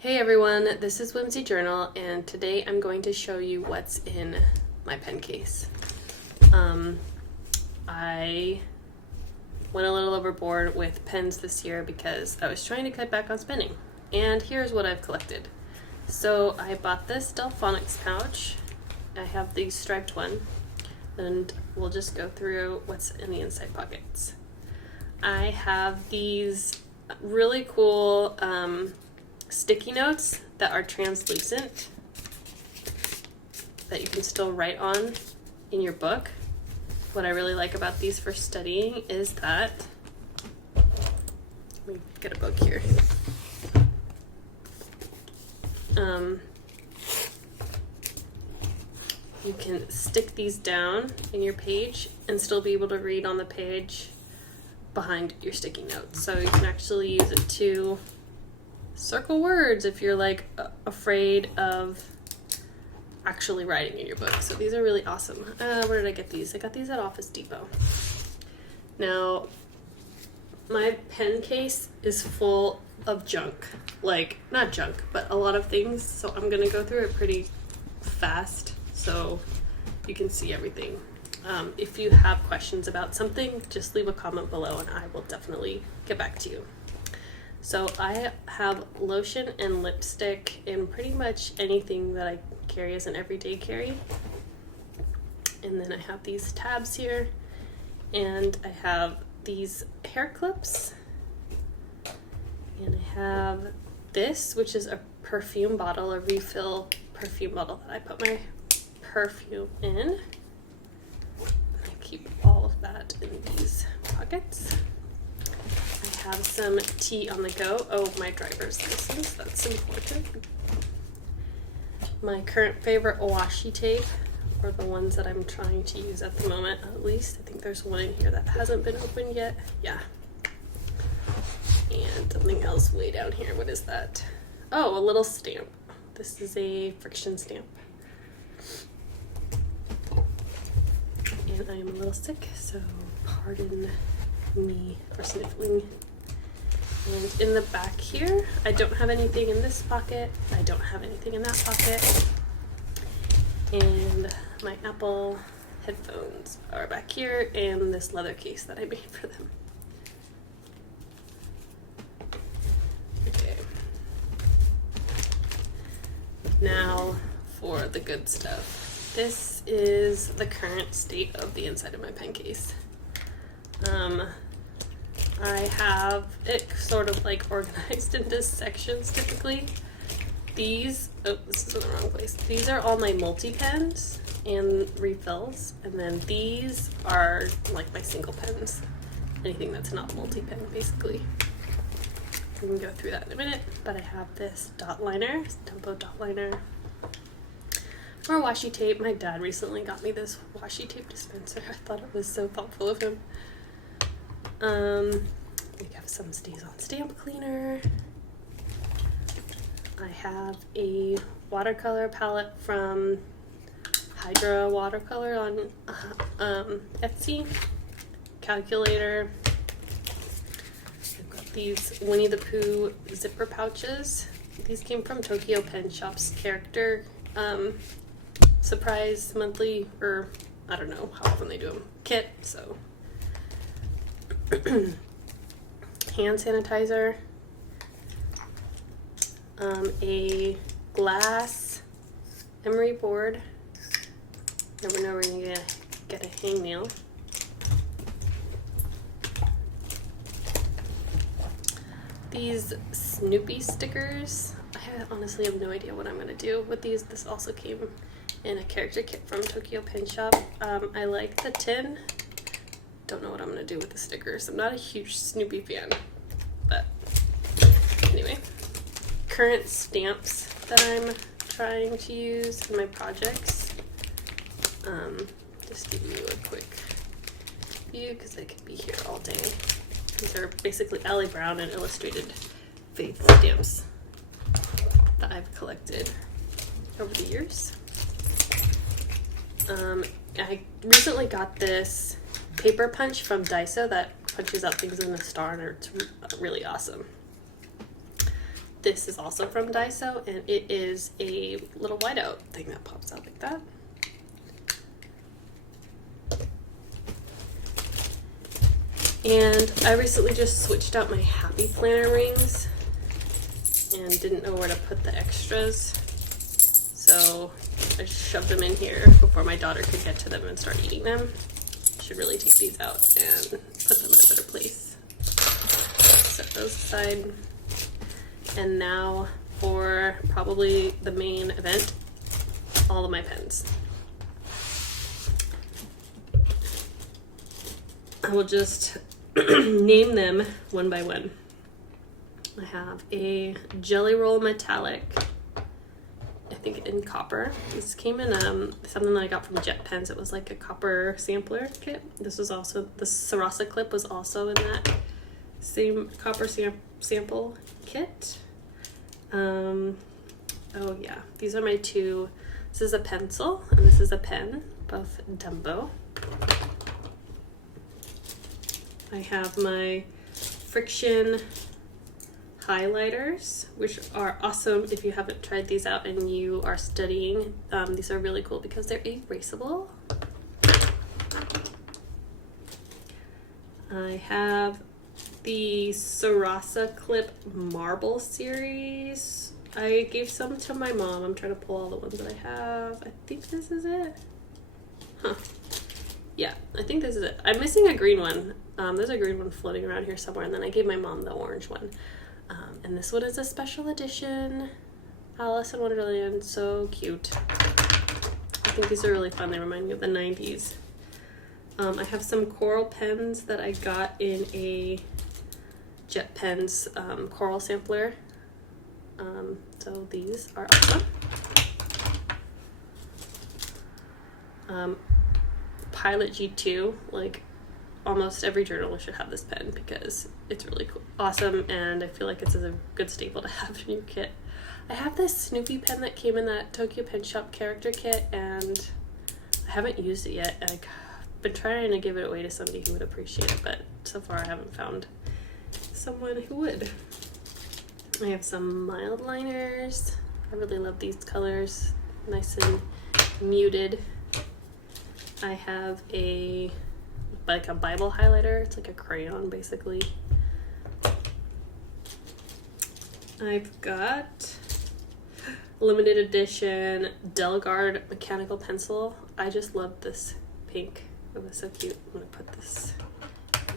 Hey everyone, this is Whimsy Journal, and today I'm going to show you what's in my pen case. I went a little overboard with pens this year because I was trying to cut back on spending, and here's what I've collected. So I bought this Delphonics pouch. I have the striped one, and we'll just go through what's in the inside pockets. I have these really cool sticky notes that are translucent that you can still write on in your book. What I really like about these for studying is that, let me get a book here. You can stick these down in your page and still be able to read on the page behind your sticky notes. So you can actually use it to circle words if you're like afraid of actually writing in your book. So these are really awesome. Where did I get these? I got these at Office Depot. Now, my pen case is full of junk. Like, not junk, but a lot of things. So I'm gonna go through it pretty fast so you can see everything. If you have questions about something, just leave a comment below and I will definitely get back to you. So I have lotion and lipstick and pretty much anything that I carry as an everyday carry. And then I have these tabs here, and I have these hair clips, and I have this, which is a perfume bottle, a refill perfume bottle that I put my perfume in. I keep all of that in these pockets. I have some tea on the go. Oh, my driver's license, that's important. My current favorite washi tape, or the ones that I'm trying to use at the moment at least. I think there's one in here that hasn't been opened yet. Yeah. And something else way down here. What is that? Oh, a little stamp. This is a Frixion stamp. And I am a little sick, so pardon me for sniffling. And in the back here, I don't have anything in this pocket. I don't have anything in that pocket. And my Apple headphones are back here, and this leather case that I made for them. Okay. Now for the good stuff. This is the current state of the inside of my pen case. I have it sort of like organized into sections typically. These, oh, this is in the wrong place. These are all my multi-pens and refills, and then these are like my single pens. Anything that's not multi-pen, basically. We can go through that in a minute, but I have this dot liner, Tempo dot liner. More washi tape. My dad recently got me this washi tape dispenser. I thought it was so thoughtful of him. We have some Stays On stamp cleaner. I have a watercolor palette from Hydra Watercolor on Etsy. Calculator. I've got these Winnie the Pooh zipper pouches. These came from Tokyo Pen Shop's character surprise monthly, or I don't know how often they do them, kit, so. Hand sanitizer, a glass emery board. Never know when you're gonna get a hangnail. These Snoopy stickers. I honestly have no idea what I'm gonna do with these. This also came in a character kit from Tokyo Pen Shop. I like the tin. Don't know what I'm gonna do with the stickers. I'm not a huge Snoopy fan, but anyway. Current stamps that I'm trying to use in my projects. Just give you a quick view because I could be here all day. These are basically Allie Brown and illustrated faith stamps that I've collected over the years. I recently got this paper punch from Daiso that punches out things in a star, and it's really awesome. This is also from Daiso, and it is a little whiteout thing that pops out like that. And I recently just switched out my Happy Planner rings and didn't know where to put the extras. So I shoved them in here before my daughter could get to them and start eating them. Should really take these out and put them in a better place. Set those aside. And now for probably the main event, all of my pens. I will just name them one by one. I have a Jelly Roll Metallic, I think in copper. This came in something that I got from Jet Pens. It was like a copper sampler kit. This was also, the Sarasa clip was also in that same copper sample kit. Oh yeah, these are my two. This is a pencil and this is a pen, both Dumbo. I have my Frixion highlighters, which are awesome if you haven't tried these out and you are studying. These are really cool because they're erasable. I have the Sarasa Clip Marble series. I gave some to my mom. I'm trying to pull all the ones that I have. I think this is it. Huh. Yeah, I think this is it. I'm missing a green one. There's a green one floating around here somewhere, and then I gave my mom the orange one. And this one is a special edition. Alice in Wonderland, so cute. I think these are really fun. They remind me of the 90s. I have some coral pens that I got in a Jet Pens coral sampler. So these are awesome. Pilot G2, like almost every journalist should have this pen because it's really cool, awesome, and I feel like it's a good staple to have in your kit. I have this Snoopy pen that came in that Tokyo Pen Shop character kit, and I haven't used it yet. I've been trying to give it away to somebody who would appreciate it, but so far I haven't found someone who would. I have some mild liners. I really love these colors, nice and muted. I have a Bible highlighter. It's like a crayon basically. I've got limited edition Delgard mechanical pencil. I just love this pink. It was so cute. I'm gonna put this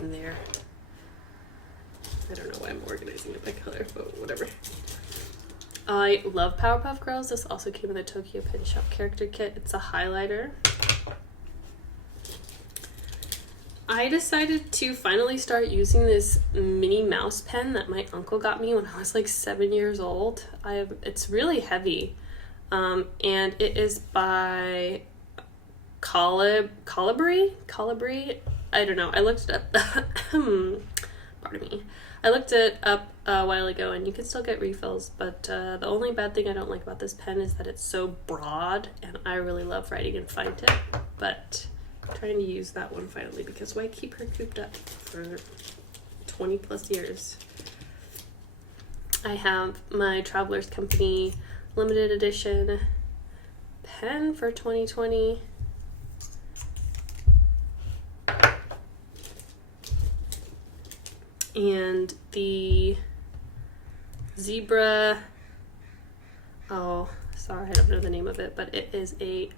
in there. I don't know why I'm organizing it by color, but whatever. I love Powerpuff Girls. This also came in the Tokyo Pen Shop character kit. It's a highlighter. I decided to finally start using this Minnie Mouse pen that my uncle got me when I was like 7 years old. It's really heavy, and it is by Colibri. I don't know. I looked it up. Pardon me. I looked it up a while ago, and you can still get refills. But the only bad thing I don't like about this pen is that it's so broad, and I really love writing in fine tip. But I'm trying to use that one finally because why keep her cooped up for 20 plus years? I have my Traveler's Company limited edition pen for 2020. And the Zebra, oh, sorry, I don't know the name of it, but it is a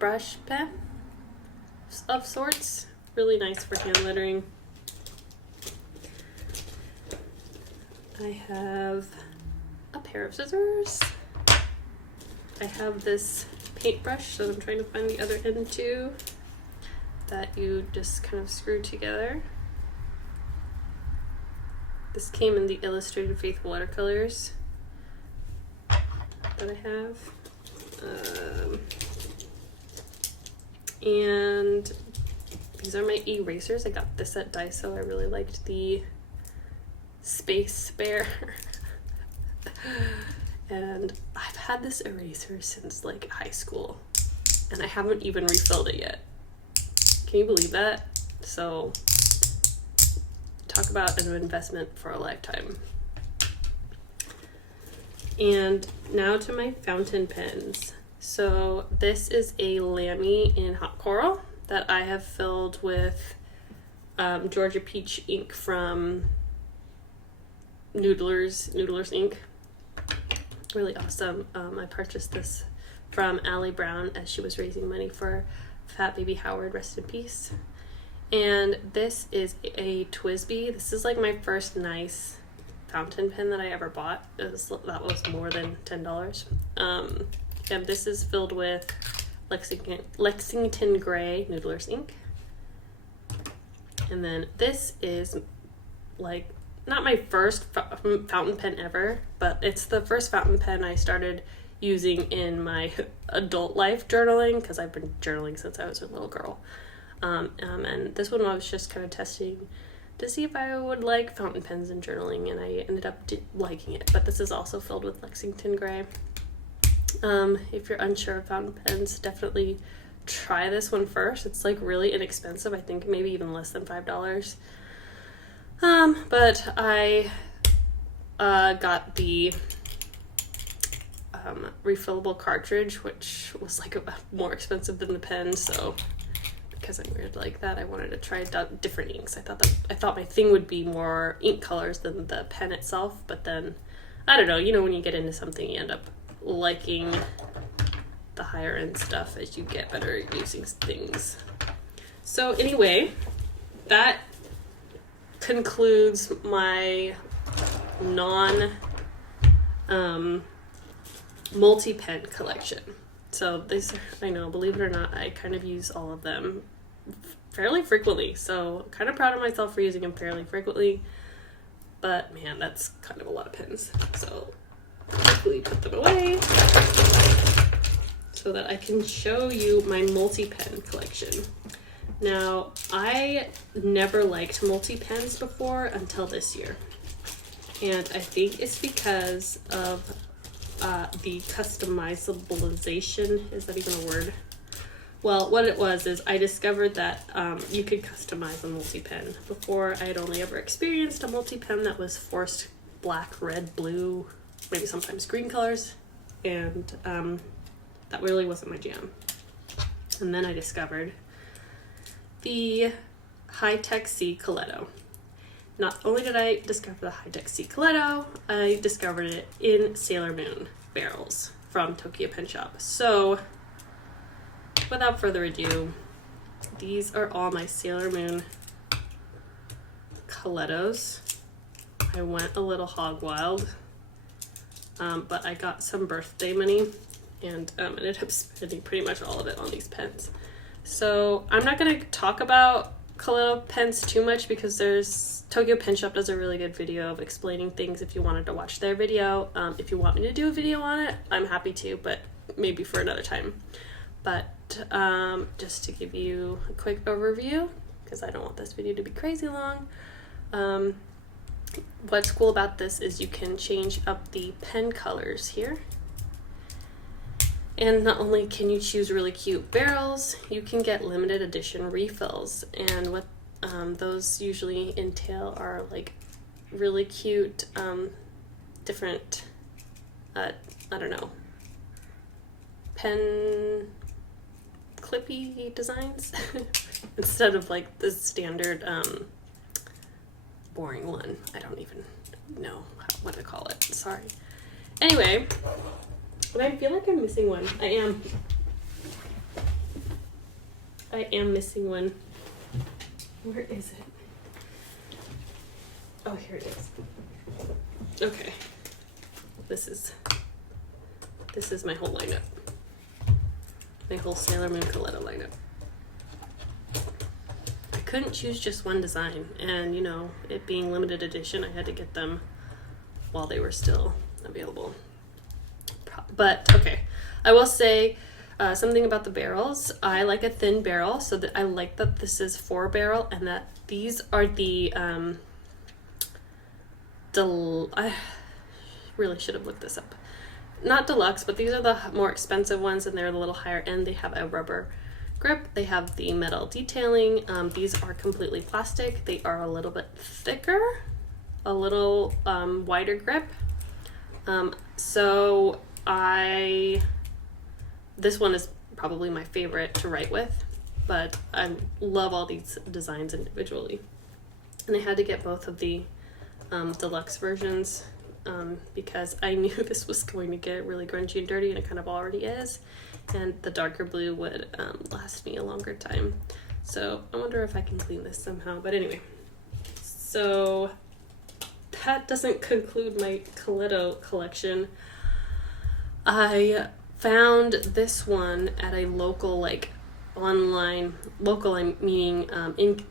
brush pen of sorts. Really nice for hand lettering. I have a pair of scissors. I have this paintbrush that I'm trying to find the other end to, that you just kind of screw together. This came in the Illustrated Faith watercolors that I have. And these are my erasers. I got this at Daiso. I really liked the Space Bear. And I've had this eraser since like high school, and I haven't even refilled it yet. Can you believe that? So talk about an investment for a lifetime. And now to my fountain pens. So this is a Lamy in hot coral that I have filled with Georgia Peach ink from Noodlers ink. Really awesome. I purchased this from Allie Brown as she was raising money for Fat Baby Howard, rest in peace. And this is a Twisby. This is like my first nice fountain pen that I ever bought. That was more than $10. And this is filled with Lexington Gray Noodlers ink. And then this is like not my first fountain pen ever, but it's the first fountain pen I started using in my adult life journaling, because I've been journaling since I was a little girl. And this one I was just kind of testing to see if I would like fountain pens and journaling, and I ended up liking it. But this is also filled with Lexington Gray. If you're unsure of fountain pens, definitely try this one first. It's like really inexpensive. I think maybe even less than $5. But I got the refillable cartridge, which was like more expensive than the pen. So because I'm weird like that, I wanted to try different inks. I thought my thing would be more ink colors than the pen itself. But then I don't know. You know, when you get into something, you end up liking the higher end stuff as you get better at using things. So anyway, that concludes my multi-pen collection. So this, I know, believe it or not, I kind of use all of them fairly frequently. So kind of proud of myself for using them fairly frequently. But man, that's kind of a lot of pens. So quickly put them away so that I can show you my multi-pen collection. Now, I never liked multi-pens before until this year. And I think it's because of the customizabilization. Is that even a word? Well, what it was is I discovered that you could customize a multi-pen. Before, I had only ever experienced a multi-pen that was forced black, red, blue, maybe sometimes green colors. And that really wasn't my jam. And then I discovered the High-Tech C Coletto. Not only did I discover the High-Tech C Coletto, I discovered it in Sailor Moon barrels from Tokyo Pen Shop. So, without further ado, these are all my Sailor Moon Colettos. I went a little hog wild, but I got some birthday money and ended up spending pretty much all of it on these pens. So I'm not going to talk about Coletto pens too much because Tokyo Pen Shop does a really good video of explaining things if you wanted to watch their video. If you want me to do a video on it, I'm happy to, but maybe for another time. But just to give you a quick overview, because I don't want this video to be crazy long, what's cool about this is you can change up the pen colors here. And not only can you choose really cute barrels, you can get limited edition refills. And what those usually entail are like really cute, different, I don't know, pen clippy designs instead of like the standard boring one. I don't even know what to call it. Sorry. Anyway. But I feel like I'm missing one. I am missing one. Where is it? Oh, here it is. Okay. This is my whole lineup. My whole Sailor Moon Coletto lineup. I couldn't choose just one design, and you know, it being limited edition, I had to get them while they were still available. But okay, I will say something about the barrels. I like a thin barrel, so that I like that this is 4-barrel and that these are the I really should have looked this up. Not deluxe, but these are the more expensive ones, and they're a little higher end. They have a rubber grip. They have the metal detailing. These are completely plastic. They are a little bit thicker, a little wider grip. So this one is probably my favorite to write with, but I love all these designs individually. And I had to get both of the deluxe versions because I knew this was going to get really grungy and dirty, and it kind of already is. And the darker blue would last me a longer time. So I wonder if I can clean this somehow. But anyway, so that doesn't conclude my Coletto collection. I found this one at a local, like online, local I'm meaning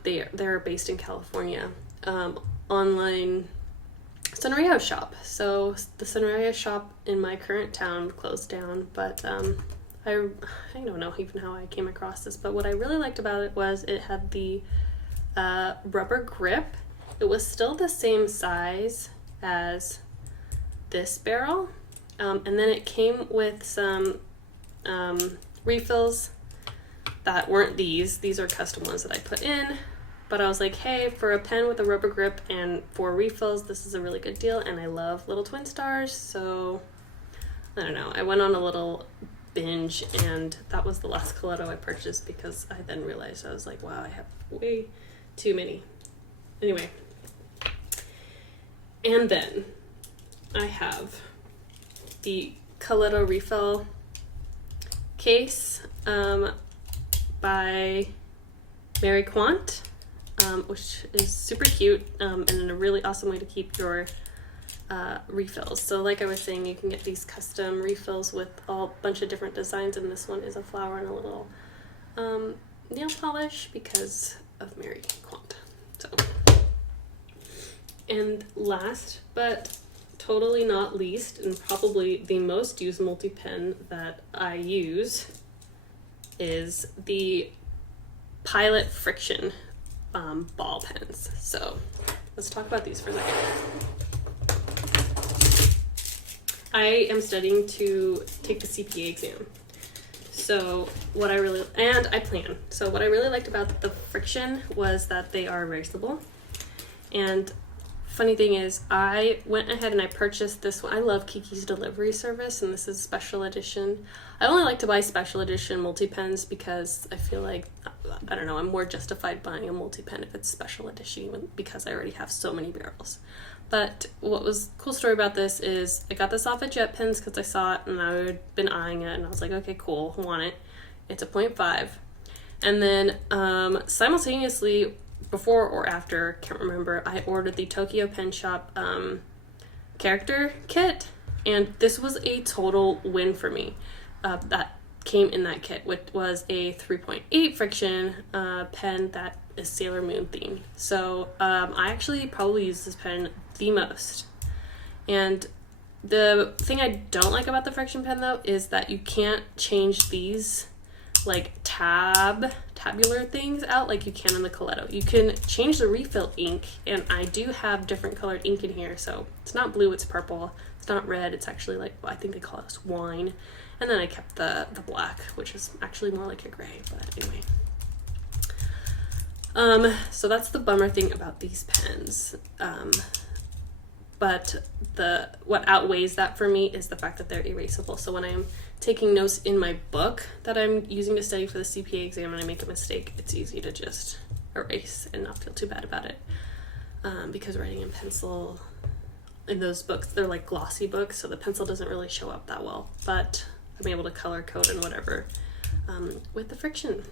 they're based in California, online Sunrio shop. So the Sunrio shop in my current town closed down, but I don't know even how I came across this, but what I really liked about it was it had the rubber grip. It was still the same size as this barrel, and then it came with some refills that weren't these. These are custom ones that I put in, but I was like, hey, for a pen with a rubber grip and 4 refills, this is a really good deal, and I love little twin stars, so I don't know. I went on a little binge, and that was the last Coletto I purchased because I then realized I was like, wow, I have way too many. Anyway, and then I have the Coletto refill case by Mary Quant, which is super cute and a really awesome way to keep your refills. So like I was saying, you can get these custom refills with a bunch of different designs, and this one is a flower and a little nail polish because of Mary Quant. So, and last but totally not least, and probably the most used multi-pen that I use, is the Pilot Frixion ball pens. So let's talk about these for a second. I am studying to take the CPA exam. So what I really liked about the Frixion was that they are erasable. And funny thing is, I went ahead and I purchased this one. I love Kiki's delivery service, and this is special edition. I only like to buy special edition multi-pens because I feel like, I don't know, I'm more justified buying a multi-pen if it's special edition because I already have so many barrels. But what was a cool story about this is I got this off at JetPens because I saw it and I had been eyeing it, and I was like, okay, cool, want it. It's a 0.5. And then simultaneously, before or after, can't remember, I ordered the Tokyo Pen Shop character kit, and this was a total win for me. That came in that kit, which was a 3.8 Frixion pen that is Sailor Moon themed. So I actually probably use this pen the most. And the thing I don't like about the Frixion pen though is that you can't change these like tabular things out like you can in the Coletto. You can change the refill ink, and I do have different colored ink in here, so it's not blue, it's purple, it's not red, it's actually like, I think they call it wine. And then I kept the black, which is actually more like a gray, but anyway. So that's the bummer thing about these pens. But what outweighs that for me is the fact that they're erasable. So when I'm taking notes in my book that I'm using to study for the CPA exam and I make a mistake, it's easy to just erase and not feel too bad about it. Because writing in pencil in those books, they're like glossy books, so the pencil doesn't really show up that well. But I'm able to color code and whatever with the Frixion.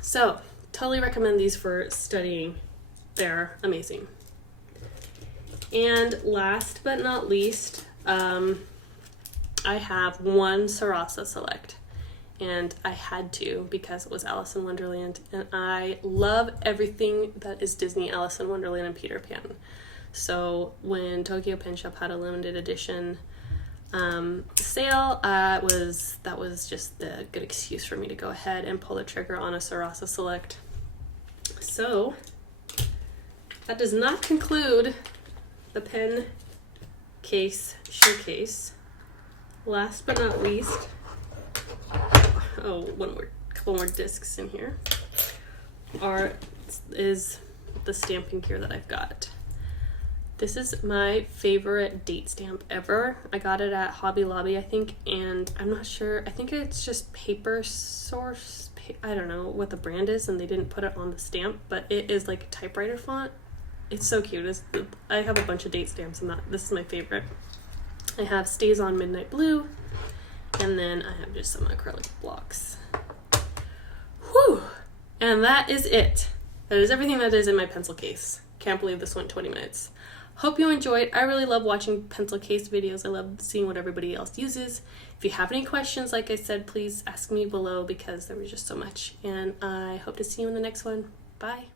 So totally recommend these for studying. They're amazing. And last but not least, I have one Sarasa Select, and I had to because it was Alice in Wonderland, and I love everything that is Disney, Alice in Wonderland, and Peter Pan. So when Tokyo Pen Shop had a limited edition sale, that was just the good excuse for me to go ahead and pull the trigger on a Sarasa Select. So that does not conclude the pen case showcase. Last but not least, one more couple more discs in here is the stamping gear that I've got. This is my favorite date stamp ever. I got it at Hobby Lobby, I think, and I'm not sure. I think it's just Paper Source. I don't know what the brand is, and they didn't put it on the stamp, but it is like a typewriter font. It's so cute. I have a bunch of date stamps, and this is my favorite. I have Stays On Midnight Blue, and then I have just some acrylic blocks. Whew! And that is it. That is everything that is in my pencil case. Can't believe this went 20 minutes. Hope you enjoyed. I really love watching pencil case videos. I love seeing what everybody else uses. If you have any questions, like I said, please ask me below because there was just so much. And I hope to see you in the next one. Bye.